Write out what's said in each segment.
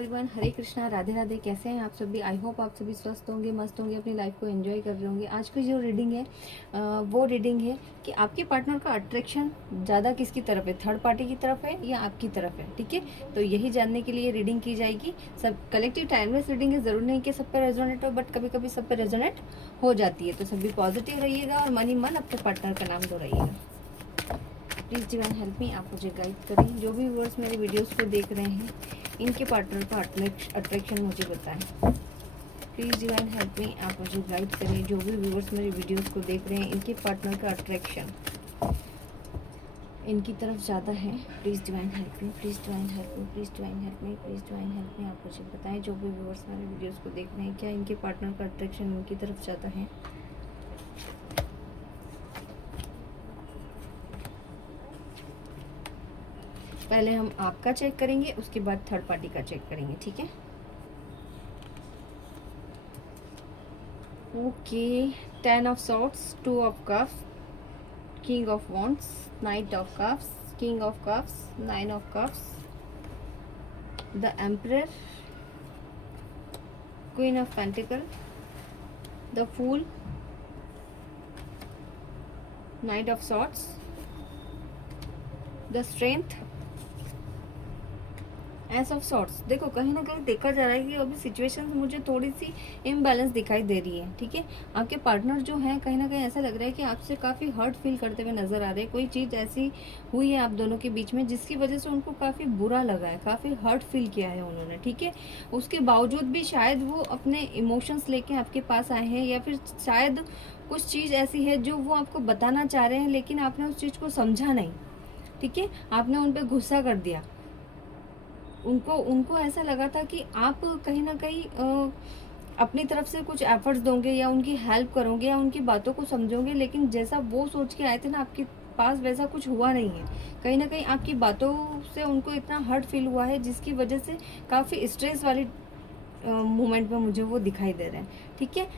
Everyone, हरे कृष्णा, राधे राधे। कैसे हैं आप सभी? आई होप आप सभी स्वस्थ होंगे, मस्त होंगे, अपनी लाइफ को एंजॉय कर रहे होंगे। आज की जो रीडिंग है वो रीडिंग है कि आपके पार्टनर का अट्रैक्शन ज़्यादा किसकी तरफ है, थर्ड पार्टी की तरफ है या आपकी तरफ है। ठीक है, तो यही जानने के लिए रीडिंग की जाएगी। सब कलेक्टिव टाइमलेस रीडिंग है, ज़रूर नहीं कि सब पे रेजोनेट हो, बट कभी कभी सब पे रेजोनेट हो जाती है। तो सभी पॉजिटिव रहिएगा और मन ही मन अपने पार्टनर का नाम दोहराइएगा। प्लीज़ डिवाइन हेल्प मी, आप मुझे गाइड करें। जो भी व्यूअर्स मेरे वीडियोस को देख रहे हैं, इनके पार्टनर का अट्रैक्शन मुझे बताएं। प्लीज़ डिवाइन हेल्प मी, आप मुझे गाइड करें। जो भी व्यूअर्स मेरे वीडियोस को देख रहे हैं, इनके पार्टनर का अट्रैक्शन इनकी तरफ ज़्यादा है। Please divine help me, please divine help me, please divine help me, please divine help me, आप मुझे बताएं। जो भी व्यूअर्स मेरे वीडियोस को देख रहे हैं, क्या इनके पार्टनर का अट्रैक्शन इनकी तरफ ज़्यादा है? पहले हम आपका चेक करेंगे, उसके बाद थर्ड पार्टी का चेक करेंगे। ठीक है, okay. 10 of swords, 2 of cups, king of wands, knight of cups, king of cups, 9 of cups, the emperor, queen of pentacle, the fool, knight of swords, the strength, ace of swords. देखो, कहीं ना कहीं देखा जा रहा है कि अभी सिचुएशन मुझे थोड़ी सी इम्बैलेंस दिखाई दे रही है। ठीक है, आपके पार्टनर जो है, कहीं ना कहीं ऐसा लग रहा है कि आपसे काफ़ी हर्ट फील करते हुए नजर आ रहे हैं। कोई चीज़ ऐसी हुई है आप दोनों के बीच में जिसकी वजह से उनको काफ़ी बुरा लगा है, काफ़ी हर्ट फील किया है उन्होंने। ठीक है, उसके बावजूद भी शायद वो अपने इमोशंस लेके आपके पास आए हैं, या फिर शायद कुछ चीज़ ऐसी है जो वो आपको बताना चाह रहे हैं, लेकिन आपने उस चीज़ को समझा नहीं। ठीक है, आपने उन पर गुस्सा कर दिया। उनको उनको ऐसा लगा था कि आप कहीं ना कहीं अपनी तरफ से कुछ एफर्ट्स दोगे या उनकी हेल्प करोगे या उनकी बातों को समझोगे, लेकिन जैसा वो सोच के आए थे ना आपके पास, वैसा कुछ हुआ नहीं है। कहीं ना कहीं आपकी बातों से उनको इतना हर्ट फील हुआ है, जिसकी वजह से काफ़ी स्ट्रेस वाली मोमेंट में मुझे वो दिखाई दे रहे हैं। ठीक है,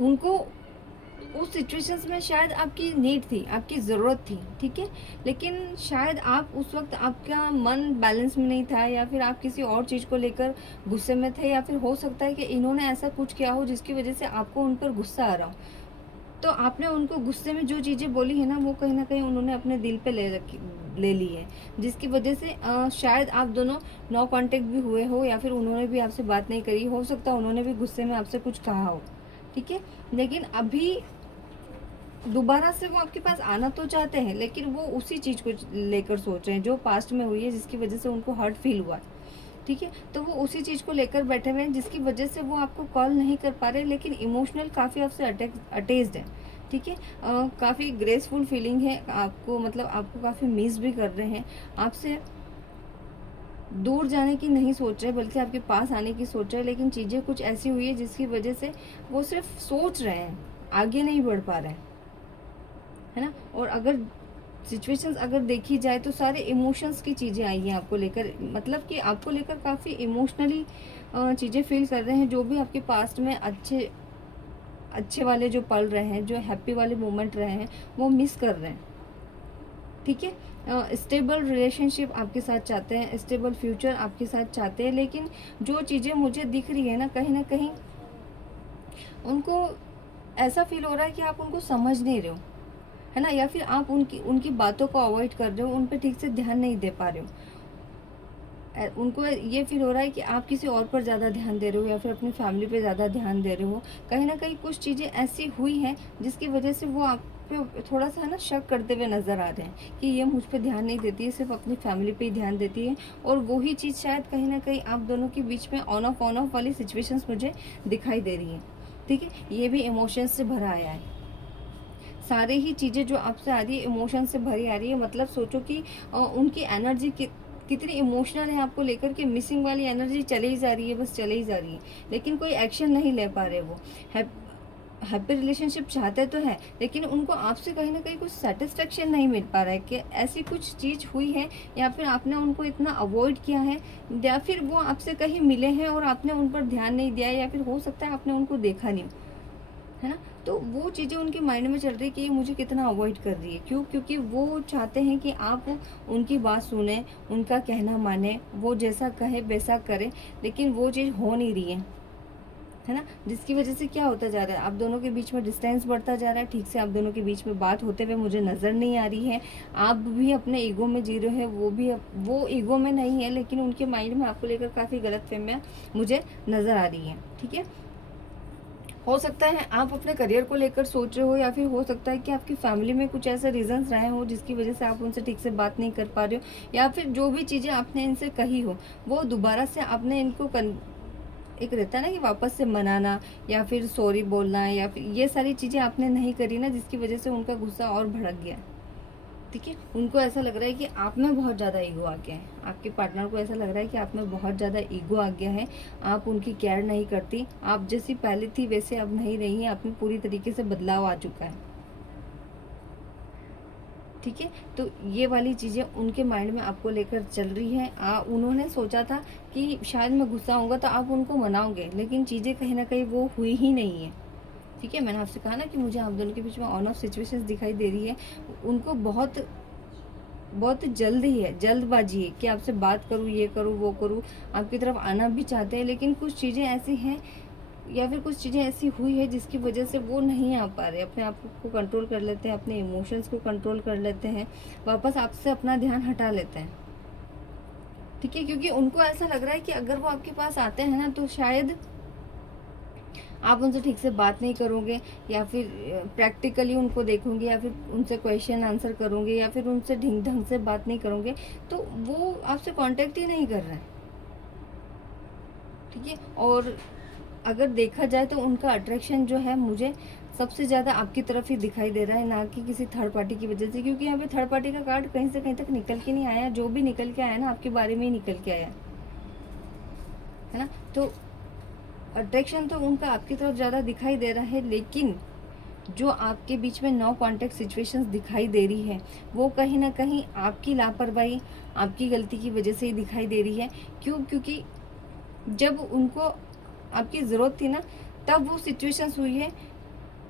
उनको उस सिचुएशंस में शायद आपकी नीड थी, आपकी ज़रूरत थी। ठीक है, लेकिन शायद आप उस वक्त, आपका मन बैलेंस में नहीं था, या फिर आप किसी और चीज़ को लेकर गुस्से में थे, या फिर हो सकता है कि इन्होंने ऐसा कुछ किया हो जिसकी वजह से आपको उन पर गुस्सा आ रहा हो। तो आपने उनको गुस्से में जो चीज़ें बोली है ना, वो कहीं ना कहीं उन्होंने अपने दिल पे ले ली है, जिसकी वजह से शायद आप दोनों नो कांटेक्ट भी हुए हो, या फिर उन्होंने भी आपसे बात नहीं करी हो सकता है, उन्होंने भी गुस्से में आपसे कुछ कहा हो। ठीक है, लेकिन अभी दोबारा से वो आपके पास आना तो चाहते हैं, लेकिन वो उसी चीज़ को लेकर सोच रहे हैं जो पास्ट में हुई है, जिसकी वजह से उनको हर्ट फील हुआ। ठीक है, तो वो उसी चीज़ को लेकर बैठे हुए हैं, जिसकी वजह से वो आपको कॉल नहीं कर पा रहे, लेकिन इमोशनल काफ़ी आपसे अटैच्ड है। ठीक है, काफ़ी ग्रेसफुल फीलिंग है आपको, मतलब आपको काफ़ी मिस भी कर रहे हैं। आपसे दूर जाने की नहीं सोच रहे, बल्कि आपके पास आने की सोच रहे हैं, लेकिन चीज़ें कुछ ऐसी हुई है जिसकी वजह से वो सिर्फ सोच रहे हैं, आगे नहीं बढ़ पा रहे हैं, है ना। और अगर सिचुएशंस अगर देखी जाए तो सारे इमोशंस की चीज़ें आई हैं आपको लेकर, मतलब कि आपको लेकर काफ़ी इमोशनली चीज़ें फील कर रहे हैं। जो भी आपके पास्ट में अच्छे अच्छे वाले जो पल रहे हैं, जो हैप्पी वाले मोमेंट रहे हैं, वो मिस कर रहे हैं। ठीक है, स्टेबल रिलेशनशिप आपके साथ चाहते हैं, स्टेबल फ्यूचर आपके साथ चाहते हैं, लेकिन जो चीज़ें मुझे दिख रही है ना कहीं उनको ऐसा फील हो रहा है कि आप उनको समझ नहीं रहे हो, है ना, या फिर आप उनकी उनकी बातों को अवॉइड कर रहे हो, उन पर ठीक से ध्यान नहीं दे पा रहे हो। उनको ये फील हो रहा है कि आप किसी और पर ज़्यादा ध्यान दे रहे हो, या फिर अपनी फैमिली पे ज़्यादा ध्यान दे रहे हो। कहीं ना कहीं कुछ चीज़ें ऐसी हुई हैं जिसकी वजह से वो आप पे थोड़ा सा, है ना, शक करते हुए नज़र आ रहे हैं कि ये मुझ पर ध्यान नहीं देती है, सिर्फ अपनी फैमिली पे ही ध्यान देती है। और वही चीज़ शायद कहीं ना कहीं आप दोनों के बीच में ऑन ऑफ वाली सिचुएशंस मुझे दिखाई दे रही हैं। ठीक है, ये भी इमोशंस से भरा आया है। सारे ही चीज़ें जो आपसे आ रही है इमोशन से भरी आ रही है। मतलब सोचो कि उनकी एनर्जी कितनी इमोशनल है आपको लेकर के, मिसिंग वाली एनर्जी चली ही जा रही है, बस चली ही जा रही है, लेकिन कोई एक्शन नहीं ले पा रहे वो। हैप्पी रिलेशनशिप चाहते तो है, लेकिन उनको आपसे कहीं ना कहीं कुछ सेटिस्फेक्शन नहीं मिल पा रहा है कि ऐसी कुछ चीज़ हुई है, या फिर आपने उनको इतना अवॉइड किया है, या फिर वो आपसे कहीं मिले हैं और आपने उन पर ध्यान नहीं दिया है, या फिर हो सकता है आपने उनको देखा नहीं, है ना। तो वो चीज़ें उनके माइंड में चल रही है कि ये मुझे कितना अवॉइड कर रही है, क्यों? क्योंकि वो चाहते हैं कि आप उनकी बात सुने, उनका कहना माने, वो जैसा कहे वैसा करें, लेकिन वो चीज़ हो नहीं रही है ना। जिसकी वजह से क्या होता जा रहा है, आप दोनों के बीच में डिस्टेंस बढ़ता जा रहा है, ठीक से आप दोनों के बीच में बात होते हुए मुझे नज़र नहीं आ रही है। आप भी अपने ईगो में जी रहे हैं, वो ईगो में नहीं है, लेकिन उनके माइंड में आपको लेकर काफ़ी गलतफहमियां मुझे नज़र आ रही हैं, ठीक है। हो सकता है आप अपने करियर को लेकर सोच रहे हो, या फिर हो सकता है कि आपकी फैमिली में कुछ ऐसे रीजंस रहे हो जिसकी वजह से आप उनसे ठीक से बात नहीं कर पा रहे हो, या फिर जो भी चीज़ें आपने इनसे कही हो वो दोबारा से आपने इनको एक रहता है ना कि वापस से मनाना या फिर सॉरी बोलना, या फिर ये सारी चीज़ें आपने नहीं करी ना, जिसकी वजह से उनका गुस्सा और भड़क गया, ठीक है। उनको ऐसा लग रहा है कि आप में बहुत ज़्यादा ईगो आ गया है, आपके पार्टनर को ऐसा लग रहा है कि आप में बहुत ज़्यादा ईगो आ गया है, आप उनकी केयर नहीं करती, आप जैसी पहले थी वैसे अब नहीं रही हैं, आप में पूरी तरीके से बदलाव आ चुका है, ठीक है। तो ये वाली चीज़ें उनके माइंड में आपको लेकर चल रही है। उन्होंने सोचा था कि शायद मैं गुस्सा होऊंगा तो आप उनको मनाओगे, लेकिन चीज़ें कहीं ना कहीं वो हुई ही नहीं है, ठीक है। मैंने आपसे कहा ना कि मुझे आप दोनों के बीच में ऑन ऑफ सिचुएशंस दिखाई दे रही है। उनको बहुत बहुत जल्द ही है, जल्दबाजी है कि आपसे बात करूँ, ये करूँ, वो करूँ, आपकी तरफ आना भी चाहते हैं, लेकिन कुछ चीज़ें ऐसी हैं या फिर कुछ चीज़ें ऐसी हुई है जिसकी वजह से वो नहीं आ पा रहे, अपने आप को कंट्रोल कर लेते हैं, अपने इमोशंस को कंट्रोल कर लेते हैं, वापस आपसे अपना ध्यान हटा लेते हैं, ठीक है। क्योंकि उनको ऐसा लग रहा है कि अगर वो आपके पास आते हैं ना तो शायद आप उनसे ठीक से बात नहीं करोगे, या फिर प्रैक्टिकली उनको देखोगे, या फिर उनसे क्वेश्चन आंसर करोगे, या फिर उनसे ढंग ढंग से बात नहीं करोगे, तो वो आपसे कांटेक्ट ही नहीं कर रहे हैं, ठीक है। और अगर देखा जाए तो उनका अट्रैक्शन जो है मुझे सबसे ज़्यादा आपकी तरफ ही दिखाई दे रहा है, ना कि किसी थर्ड पार्टी की वजह से, क्योंकि यहाँ पे थर्ड पार्टी का कार्ड कहीं से कहीं तक निकल के नहीं आया, जो भी निकल के आया ना आपके बारे में ही निकल के आया, है ना। तो अट्रैक्शन तो उनका आपकी तरफ ज़्यादा दिखाई दे रहा है, लेकिन जो आपके बीच में नो कांटेक्ट सिचुएशंस दिखाई दे रही है वो कहीं ना कहीं आपकी लापरवाही, आपकी गलती की वजह से ही दिखाई दे रही है। क्यों? क्योंकि जब उनको आपकी ज़रूरत थी ना तब वो सिचुएशंस हुई है,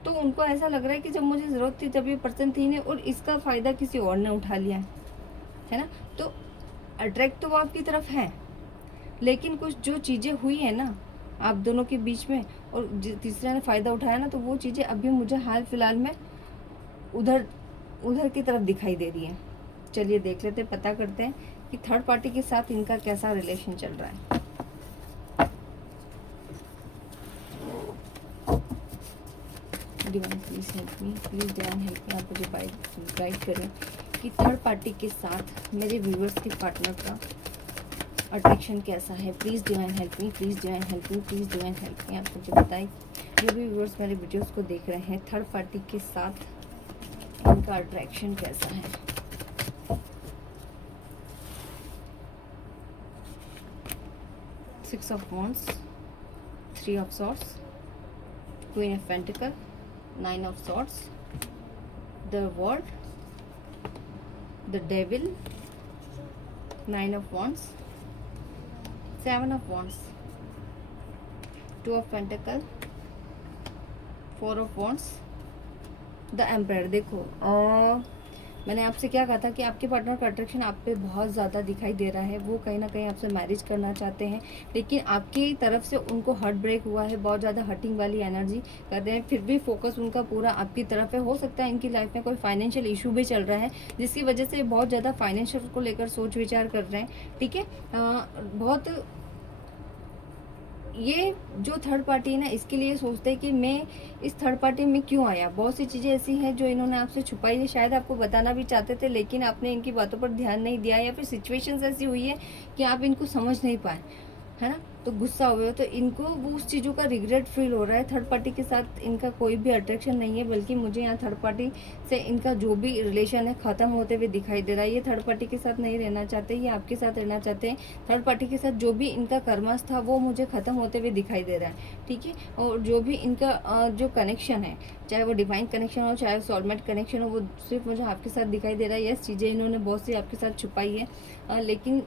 तो उनको ऐसा लग रहा है कि जब मुझे ज़रूरत थी तब ये पर्सन थी नहीं, और इसका फ़ायदा किसी और ने उठा लिया है ना। तो अट्रैक्ट तो वो आपकी तरफ है, लेकिन कुछ जो चीज़ें हुई है ना आप दोनों के बीच में, और तीसरे ने फ़ायदा उठाया ना, तो वो चीज़ें अभी मुझे हाल फिलहाल में उधर उधर की तरफ दिखाई दे रही है। चलिए देख लेते, पता करते हैं कि थर्ड पार्टी के साथ इनका कैसा रिलेशन चल रहा है। Divine please help me, please divine help me, आप मुझे गाइड करें कि थर्ड पार्टी के साथ मेरे व्यूअर्स के पार्टनर का अट्रैक्शन कैसा है। Please divine help me, please divine help me, please divine help me. आप मुझे बताएं, जो भी व्यूअर्स मेरे वीडियोस को देख रहे हैं, थर्ड पार्टी के साथ इनका अट्रैक्शन कैसा है। Six of wands, three of swords, queen of pentacle, nine of swords, the world, the devil, nine of wands, seven of wands, two of pentacle, four of wands, the empire. देखो मैंने आपसे क्या कहा था कि आपके पार्टनर का attraction आप पे बहुत ज़्यादा दिखाई दे रहा है, वो कहीं ना कहीं आपसे मैरिज करना चाहते हैं, लेकिन आपकी तरफ से उनको हार्ट ब्रेक हुआ है, बहुत ज़्यादा हर्टिंग वाली एनर्जी कर रहे हैं, फिर भी फोकस उनका पूरा आपकी तरफ है। हो सकता है इनकी लाइफ में कोई फाइनेंशियल इशू भी चल रहा है, जिसकी वजह से बहुत ज़्यादा फाइनेंशियल को लेकर सोच विचार कर रहे हैं, ठीक है। बहुत ये जो थर्ड पार्टी है ना, इसके लिए सोचते हैं कि मैं इस थर्ड पार्टी में क्यों आया। बहुत सी चीज़ें ऐसी हैं जो इन्होंने आपसे छुपाई है, शायद आपको बताना भी चाहते थे, लेकिन आपने इनकी बातों पर ध्यान नहीं दिया, या फिर सिचुएशंस ऐसी हुई है कि आप इनको समझ नहीं पाए, है ना। तो गुस्सा हो गया, तो इनको वो उस चीज़ों का रिग्रेट फील हो रहा है। थर्ड पार्टी के साथ इनका कोई भी अट्रैक्शन नहीं है, बल्कि मुझे यहाँ थर्ड पार्टी से इनका जो भी रिलेशन है ख़त्म होते हुए दिखाई दे रहा है। ये थर्ड पार्टी के साथ नहीं रहना चाहते, ये आपके साथ रहना चाहते हैं। थर्ड पार्टी के साथ जो भी इनका कर्मस था वो मुझे ख़त्म होते हुए दिखाई दे रहा है, ठीक है। और जो भी इनका जो कनेक्शन है, चाहे वो डिवाइन कनेक्शन हो, चाहे सोलमेट कनेक्शन हो, वो सिर्फ मुझे आपके साथ दिखाई दे रहा है। यस, चीज़ें इन्होंने बहुत सी आपके साथ छुपाई है, लेकिन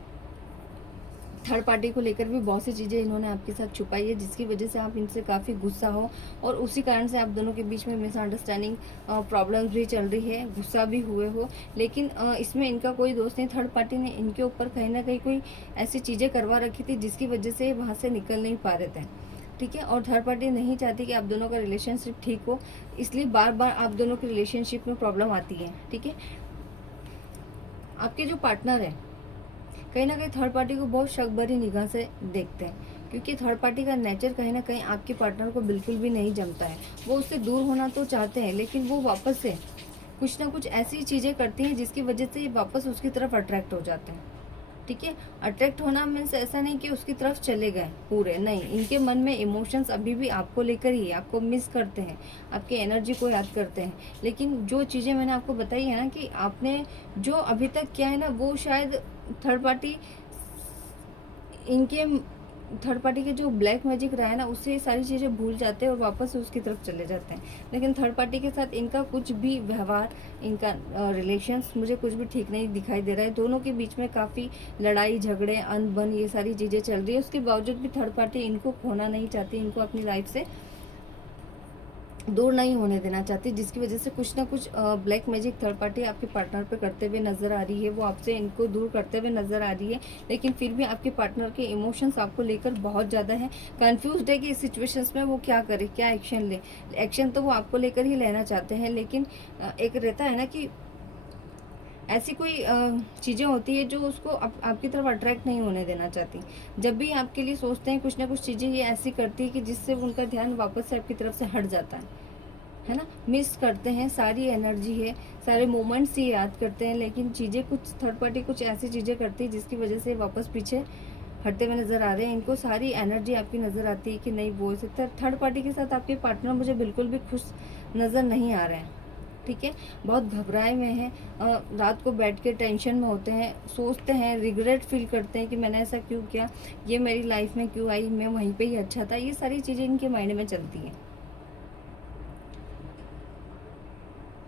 थर्ड पार्टी को लेकर भी बहुत सी चीज़ें इन्होंने आपके साथ छुपाई है, जिसकी वजह से आप इनसे काफ़ी गुस्सा हो और उसी कारण से आप दोनों के बीच में मिसअंडरस्टैंडिंग प्रॉब्लम्स भी चल रही है, गुस्सा भी हुए हो। लेकिन इसमें इनका कोई दोस्त नहीं, थर्ड पार्टी ने इनके ऊपर कहीं ना कहीं कोई ऐसी चीज़ें करवा रखी थी जिसकी वजह से वहाँ से निकल नहीं पा रहे थे, ठीक है। और थर्ड पार्टी नहीं चाहती कि आप दोनों का रिलेशनशिप ठीक हो, इसलिए बार बार आप दोनों के रिलेशनशिप में प्रॉब्लम आती है, ठीक है। आपके जो पार्टनर है कहीं ना कहीं थर्ड पार्टी को बहुत शक भरी निगाह से देखते हैं, क्योंकि थर्ड पार्टी का नेचर कहीं ना कहीं आपके पार्टनर को बिल्कुल भी नहीं जमता है। वो उससे दूर होना तो चाहते हैं, लेकिन वो वापस से कुछ ना कुछ ऐसी चीज़ें करती हैं जिसकी वजह से ये वापस उसकी तरफ अट्रैक्ट हो जाते हैं, ठीक है। अट्रैक्ट होना मीन्स ऐसा नहीं कि उसकी तरफ चले गए पूरे, नहीं, इनके मन में इमोशंस अभी भी आपको लेकर ही, आपको मिस करते हैं, आपकी एनर्जी को याद करते हैं। लेकिन जो चीज़ें मैंने आपको बताई है ना कि आपने जो अभी तक किया है ना, वो शायद थर्ड पार्टी इनके थर्ड पार्टी के जो ब्लैक मैजिक रहा है ना, उससे ये सारी चीज़ें भूल जाते हैं और वापस उसकी तरफ चले जाते हैं। लेकिन थर्ड पार्टी के साथ इनका कुछ भी व्यवहार, इनका रिलेशंस मुझे कुछ भी ठीक नहीं दिखाई दे रहा है। दोनों के बीच में काफ़ी लड़ाई झगड़े अनबन ये सारी चीज़ें चल रही है। उसके बावजूद भी थर्ड पार्टी इनको खोना नहीं चाहती, इनको अपनी लाइफ से दूर नहीं होने देना चाहती, जिसकी वजह से कुछ ना कुछ ब्लैक मैजिक थर्ड पार्टी आपके पार्टनर पे करते हुए नज़र आ रही है। वो आपसे इनको दूर करते हुए नज़र आ रही है, लेकिन फिर भी आपके पार्टनर के इमोशंस आपको लेकर बहुत ज़्यादा है। कंफ्यूज्ड है कि इस सिचुएशंस में वो क्या करे, क्या एक्शन ले। एक्शन तो वो आपको लेकर ही लेना चाहते हैं, लेकिन एक रहता है ना कि ऐसी कोई चीज़ें होती है जो उसको आपकी तरफ अट्रैक्ट नहीं होने देना चाहती। जब भी आपके लिए सोचते हैं, कुछ ना कुछ चीज़ें ये ऐसी करती है कि जिससे उनका ध्यान वापस से आपकी तरफ से हट जाता है ना। मिस करते हैं, सारी एनर्जी है, सारे मोमेंट्स ये याद करते हैं, लेकिन चीज़ें कुछ थर्ड पार्टी कुछ ऐसी चीज़ें करती है जिसकी वजह से वापस पीछे हटते हुए नज़र आ रहे हैं। इनको सारी एनर्जी आपकी नज़र आती है कि नहीं बोल सकते। थर्ड पार्टी के साथ आपके पार्टनर मुझे बिल्कुल भी खुश नज़र नहीं आ रहे हैं, ठीक है। बहुत घबराए हुए हैं, रात को बैठ के टेंशन में होते हैं, सोचते हैं, रिग्रेट फील करते हैं कि मैंने ऐसा क्यों किया, ये मेरी लाइफ में क्यों आई, मैं वहीं पे ही अच्छा था। ये सारी चीज़ें इनके माइंड में चलती हैं,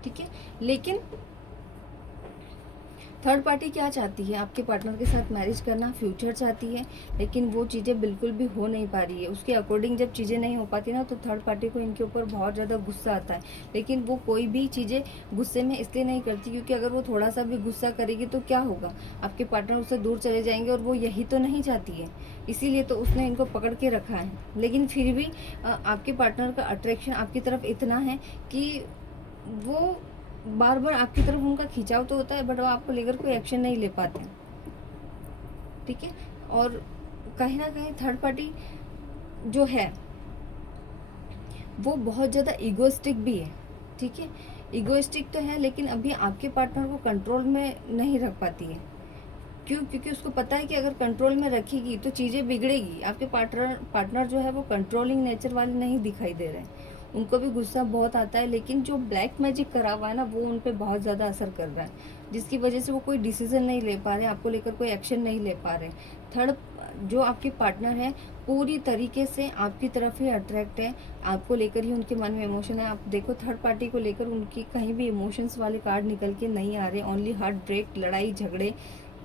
ठीक है। लेकिन थर्ड पार्टी क्या चाहती है, आपके पार्टनर के साथ मैरिज करना, फ्यूचर चाहती है, लेकिन वो चीज़ें बिल्कुल भी हो नहीं पा रही है। उसके अकॉर्डिंग जब चीज़ें नहीं हो पाती ना, तो थर्ड पार्टी को इनके ऊपर बहुत ज़्यादा गुस्सा आता है। लेकिन वो कोई भी चीज़ें गुस्से में इसलिए नहीं करती, क्योंकि अगर वो थोड़ा सा भी गुस्सा करेगी तो क्या होगा, आपके पार्टनर उससे दूर चले जाएंगे, और वो यही तो नहीं चाहती है, इसीलिए तो उसने इनको पकड़ के रखा है। लेकिन फिर भी आपके पार्टनर का अट्रैक्शन आपकी तरफ इतना है कि वो बार बार आपकी तरफ उनका खिंचाव तो होता है, बट वो आपको लेकर कोई एक्शन नहीं ले पाते, ठीक है। और कहीं ना कहीं थर्ड पार्टी जो है वो बहुत ज़्यादा ईगोइस्टिक भी है, ठीक है। ईगोइस्टिक तो है, लेकिन अभी आपके पार्टनर को कंट्रोल में नहीं रख पाती है। क्यों? क्योंकि उसको पता है कि अगर कंट्रोल में रखेगी तो चीज़ें बिगड़ेगी। आपके पार्टनर जो है वो कंट्रोलिंग नेचर वाले नहीं दिखाई दे रहे हैं। उनको भी गुस्सा बहुत आता है, लेकिन जो ब्लैक मैजिक करा हुआ है ना, वो उन पे बहुत ज़्यादा असर कर रहा है, जिसकी वजह से वो कोई डिसीजन नहीं ले पा रहे, आपको लेकर कोई एक्शन नहीं ले पा रहे। थर्ड जो आपके पार्टनर है पूरी तरीके से आपकी तरफ ही अट्रैक्ट है, आपको लेकर ही उनके मन में इमोशन है। आप देखो, थर्ड पार्टी को लेकर उनकी कहीं भी इमोशंस वाले कार्ड निकल के नहीं आ रहे। ओनली हार्ट ब्रेक, लड़ाई झगड़े,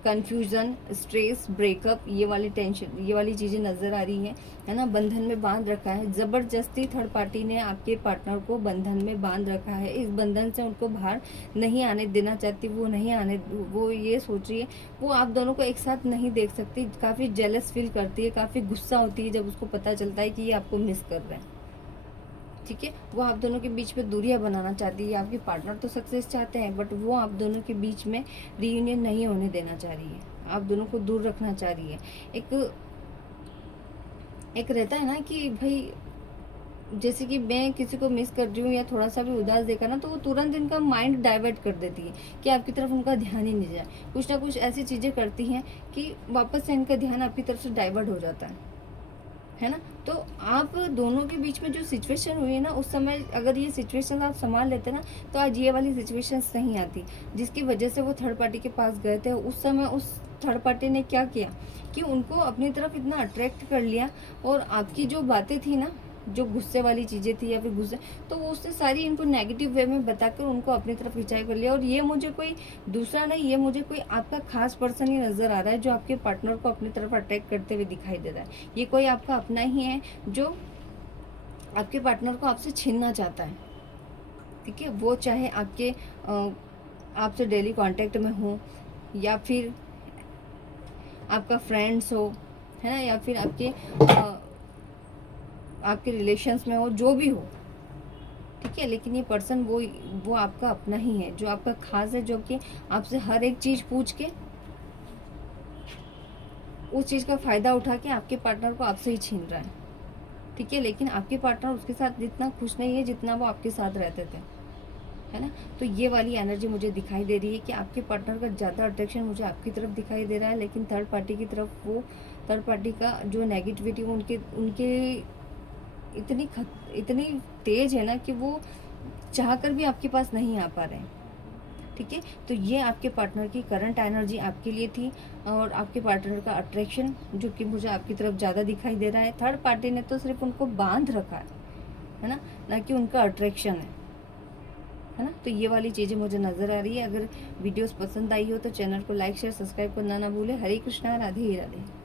कन्फ्यूज़न, स्ट्रेस, ब्रेकअप, ये वाली टेंशन, ये वाली चीज़ें नज़र आ रही हैं, है ना। बंधन में बांध रखा है, ज़बरदस्ती थर्ड पार्टी ने आपके पार्टनर को बंधन में बांध रखा है। इस बंधन से उनको बाहर नहीं आने देना चाहती, वो नहीं आने, वो ये सोच रही है, वो आप दोनों को एक साथ नहीं देख सकती। काफ़ी जेलस फील करती है, काफ़ी गुस्सा होती है जब उसको पता चलता है कि ये आपको मिस कर रहे हैं, ठीक है। वो आप दोनों के बीच में दूरियां बनाना चाहती है। आपके पार्टनर तो सक्सेस चाहते हैं, बट वो आप दोनों के बीच में रीयूनियन नहीं होने देना चाह रही है, आप दोनों को दूर रखना चाह रही है। एक रहता है ना कि भाई, जैसे कि मैं किसी को मिस कर रही हूँ या थोड़ा सा भी उदास देखा ना, तो वो तुरंत इनका माइंड डाइवर्ट कर देती है कि आपकी तरफ उनका ध्यान ही नहीं जाए। कुछ ना कुछ ऐसी चीज़ें करती हैं कि वापस से इनका ध्यान आपकी तरफ से डाइवर्ट हो जाता है ना। तो आप दोनों के बीच में जो सिचुएशन हुई है ना, उस समय अगर ये सिचुएशन आप संभाल लेते ना, तो आज ये वाली सिचुएशंस नहीं आती, जिसकी वजह से वो थर्ड पार्टी के पास गए थे। उस समय उस थर्ड पार्टी ने क्या किया कि उनको अपनी तरफ इतना अट्रैक्ट कर लिया, और आपकी जो बातें थी ना, जो गुस्से वाली चीज़ें थी या फिर गुस्से, तो वो उसने सारी इनको नेगेटिव वे में बताकर उनको अपनी तरफ खिंचाई कर लिया। और ये मुझे कोई दूसरा नहीं, ये मुझे कोई आपका खास पर्सन ही नज़र आ रहा है जो आपके पार्टनर को अपनी तरफ अट्रैक्ट करते हुए दिखाई दे रहा है। ये कोई आपका अपना ही है जो आपके पार्टनर को आपसे छीनना चाहता है, ठीक है। वो चाहे आपके आपसे डेली कांटेक्ट में हो, या फिर आपका फ्रेंड्स हो, है ना, या फिर आपके रिलेशंस में हो, जो भी हो, ठीक है। लेकिन ये पर्सन वो आपका अपना ही है, जो आपका खास है, जो कि आपसे हर एक चीज़ पूछ के, उस चीज़ का फ़ायदा उठा के आपके पार्टनर को आपसे ही छीन रहा है, ठीक है। लेकिन आपके पार्टनर उसके साथ जितना खुश नहीं है जितना वो आपके साथ रहते थे, है ना। तो ये वाली एनर्जी मुझे दिखाई दे रही है कि आपके पार्टनर का ज़्यादा अट्रैक्शन मुझे आपकी तरफ दिखाई दे रहा है, लेकिन थर्ड पार्टी की तरफ, वो थर्ड पार्टी का जो नेगेटिविटी उनके उनके इतनी तेज है ना कि वो चाहकर भी आपके पास नहीं आ पा रहे हैं, ठीक है। तो ये आपके पार्टनर की करंट एनर्जी आपके लिए थी, और आपके पार्टनर का अट्रैक्शन जो कि मुझे आपकी तरफ ज़्यादा दिखाई दे रहा है। थर्ड पार्टी ने तो सिर्फ उनको बांध रखा है ना, ना कि उनका अट्रैक्शन है ना। तो ये वाली चीज़ें मुझे नज़र आ रही है। अगर वीडियोस पसंद आई हो तो चैनल को लाइक शेयर सब्सक्राइब करना ना भूले। हरे कृष्णा, राधे राधे।